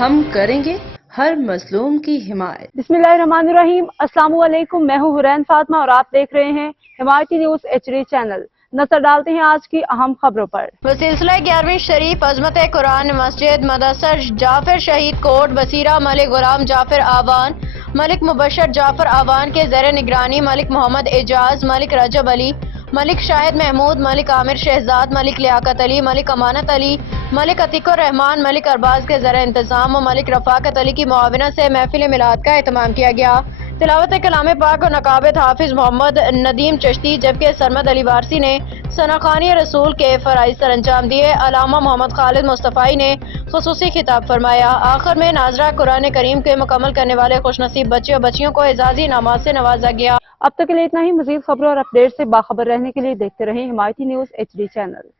ہم کریں گے ہر مظلوم کی حمایت۔ بسم اللہ الرحمن الرحیم۔ السلام علیکم، میں ہوں حرین فاطمہ اور آپ دیکھ رہے ہیں حمایتی نیوز HD چینل۔ نظر ڈالتے ہیں آج کی اہم خبروں پر۔ سلسلہ 11ویں شریف عظمت قرآن مسجد مدثر جعفر شہید کوٹ بصیرہ ملک غلام جعفر آوان، ملک مبشر جعفر آوان کے زیر نگرانی ملک محمد اعجاز، ملک رجب علی، ملک شاہد محمود، ملک عامر شہزاد، ملک لیاقت علی، ملک امانت علی، ملک عتیق الرحمان، ملک ارباز کے زیر انتظام و ملک رفاقت علی کی معاونت سے محفل میلاد کا اہتمام کیا گیا۔ تلاوت کلام پاک و نقابت حافظ محمد ندیم چشتی، جبکہ سرمد علی وارثی نے ثناخوانی رسول کے فرائض سر انجام دیے۔ علامہ محمد خالد مصطفی نے خصوصی خطاب فرمایا۔ آخر میں ناظرہ قرآن کریم کے مکمل کرنے والے خوش نصیب بچے اور بچیوں کو اعزازی انعامات سے نوازا گیا۔ اب تک کے لیے اتنا ہی۔ مزید خبروں اور اپڈیٹ سے باخبر رہنے کے لیے دیکھتے رہیں حمایتی نیوز HD چینل۔